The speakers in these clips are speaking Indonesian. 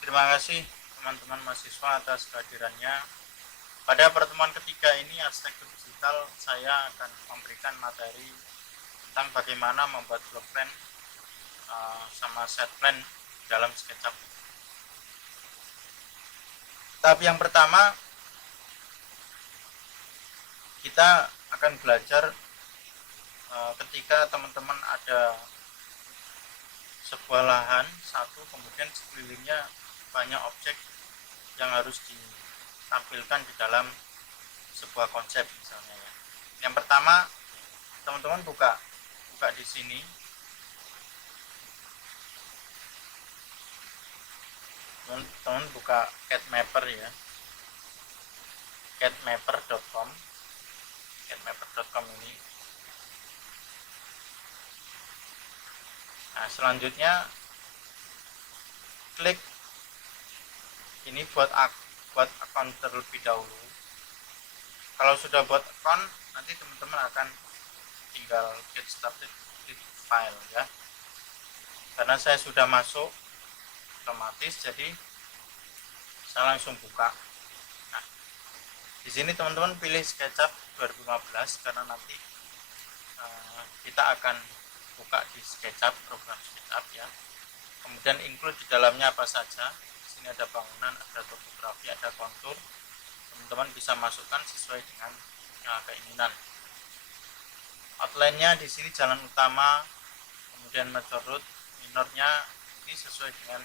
Terima kasih teman-teman mahasiswa atas kehadirannya. Pada pertemuan ketiga ini arsitektur digital, saya akan memberikan materi tentang bagaimana membuat floor plan sama set plan dalam SketchUp. Tahap yang pertama, kita akan belajar ketika teman-teman ada sebuah lahan satu, kemudian sekelilingnya banyak objek yang harus ditampilkan di dalam sebuah konsep misalnya ya. Yang pertama, teman-teman buka di sini. Teman-teman buka CAD-Mapper ya. CADMapper.com. CADMapper.com ini. Nah, selanjutnya klik ini buat akun terlebih dahulu. Kalau sudah buat akun, nanti teman-teman akan tinggal get started with file ya. Karena saya sudah masuk otomatis, jadi saya langsung buka. Nah, di sini teman-teman pilih SketchUp 2015 karena nanti kita akan buka di SketchUp, program SketchUp ya. Kemudian include di dalamnya apa saja. Di sini ada bangunan, ada topografi, ada kontur. Teman-teman bisa masukkan sesuai dengan keinginan. Outline-nya di sini jalan utama, kemudian major road, minornya ini sesuai dengan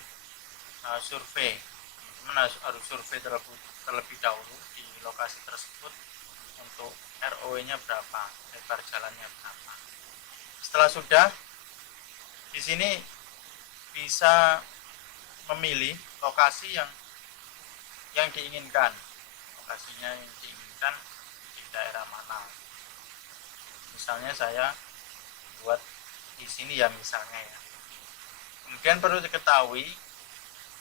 survei. Teman-teman harus survei terlebih dahulu di lokasi tersebut untuk ROE-nya berapa, lebar jalannya berapa. Setelah sudah, di sini bisa memilih lokasi yang diinginkan. Lokasinya yang diinginkan di daerah mana. Misalnya saya buat di sini ya misalnya ya. Kemudian perlu diketahui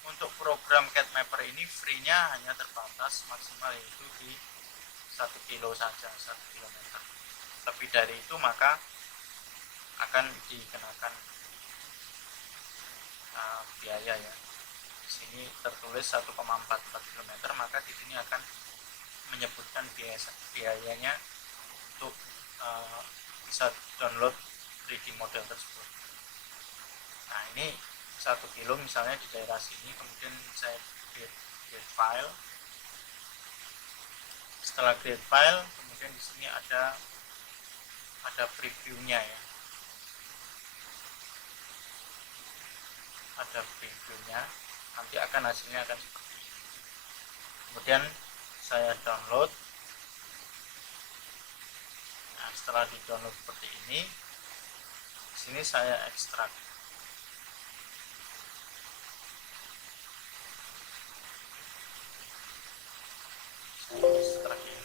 untuk program CADMapper ini free-nya hanya terbatas maksimal yaitu di 1 kilo saja, 1 kilometer. Lebih dari itu maka akan dikenakan biaya ya. Di sini tertulis 1,44 km, maka di sini akan menyebutkan biayanya untuk bisa download 3D model tersebut. Nah, ini 1 kilo misalnya di daerah sini, kemudian saya create file. Setelah create file, kemudian di sini ada previewnya ya. Ada previewnya, nanti hasilnya akan seperti ini. Kemudian saya download. Nah, setelah di download seperti ini, di sini saya ekstrak. Saya ekstrak ya.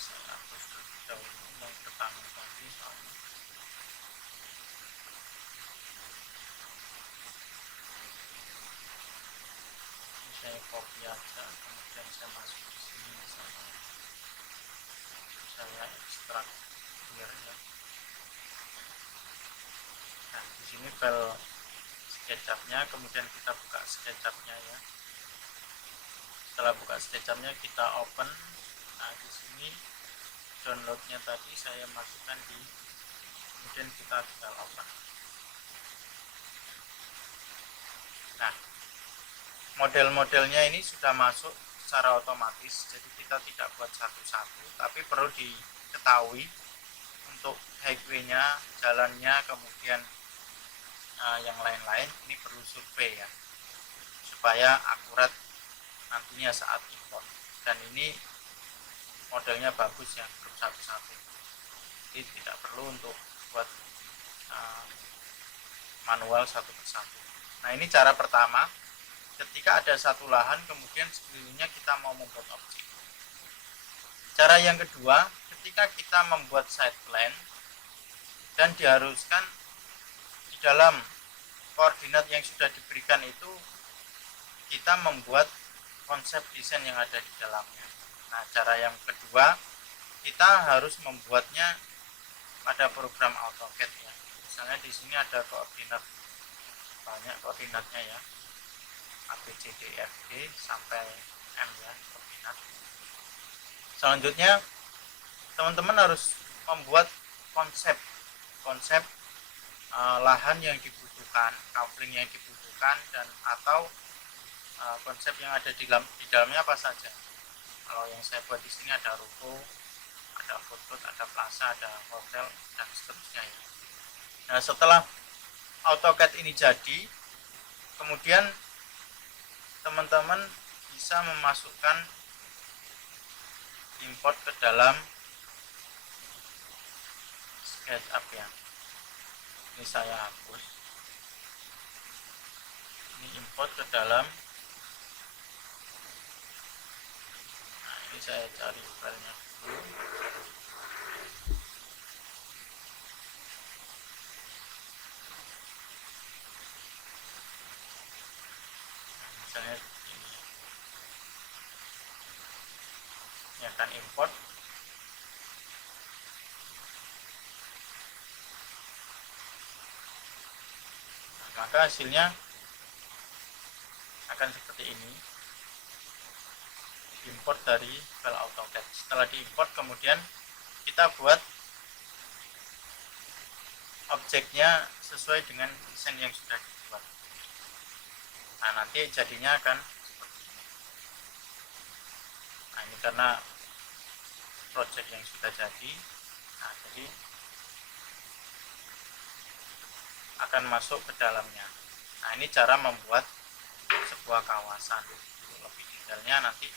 Saya hapus terlebih dahulu yang pertama tadi soalnya. Saya copy aja, kemudian saya masuk di sini misalnya. Saya ekstrak here ya. Nah, di sini file SketchUp-nya, kemudian kita buka SketchUp-nya ya. Setelah buka SketchUp-nya kita open. Nah, di sini download-nya tadi saya masukkan kemudian kita tinggal open. Nah, model-modelnya ini sudah masuk secara otomatis, jadi kita tidak buat satu-satu, tapi perlu diketahui untuk highway-nya, jalannya, kemudian yang lain-lain ini perlu survei ya, supaya akurat nantinya saat import. Dan ini modelnya bagus ya, grup satu-satu, jadi tidak perlu untuk buat manual satu persatu. Nah, ini cara pertama. Ketika ada satu lahan, kemudian sekelilingnya kita mau membuat objek. Cara yang kedua, ketika kita membuat site plan dan diharuskan di dalam koordinat yang sudah diberikan itu kita membuat konsep desain yang ada di dalamnya. Nah, cara yang kedua, kita harus membuatnya pada program AutoCAD ya. Misalnya di sini ada koordinat, banyak koordinatnya ya. A B C D E F G sampai M ya, koordinat. Selanjutnya teman-teman harus membuat konsep lahan yang dibutuhkan, coupling yang dibutuhkan, dan atau konsep yang ada di dalamnya apa saja. Kalau yang saya buat di sini ada ruko, ada food court, ada plaza, ada hotel, dan seterusnya ya. Nah, setelah AutoCAD ini jadi, kemudian teman-teman bisa memasukkan import ke dalam SketchUp ya. Ini saya hapus. Ini import ke dalam. Nah, ini saya cari filenya dulu. Nah, misalnya ini akan import. Nah, maka hasilnya akan seperti ini. Import dari file AutoCAD. Setelah diimport, kemudian kita buat objeknya sesuai dengan desain yang sudah dibuat. Nah, nanti jadinya akan seperti ini. Nah, ini karena project yang sudah jadi. Nah, jadi akan masuk ke dalamnya. Nah, ini cara membuat sebuah kawasan. Lebih detailnya nanti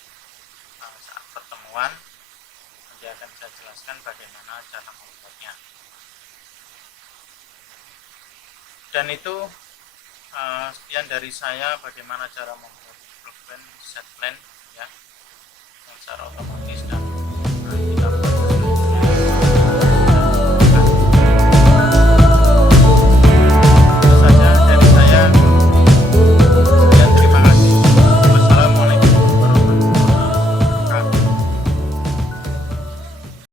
saat pertemuan nanti akan saya jelaskan bagaimana cara membuatnya. Dan itu sekian dari saya bagaimana cara membuat block plan, set plan ya, yang secara otomatis.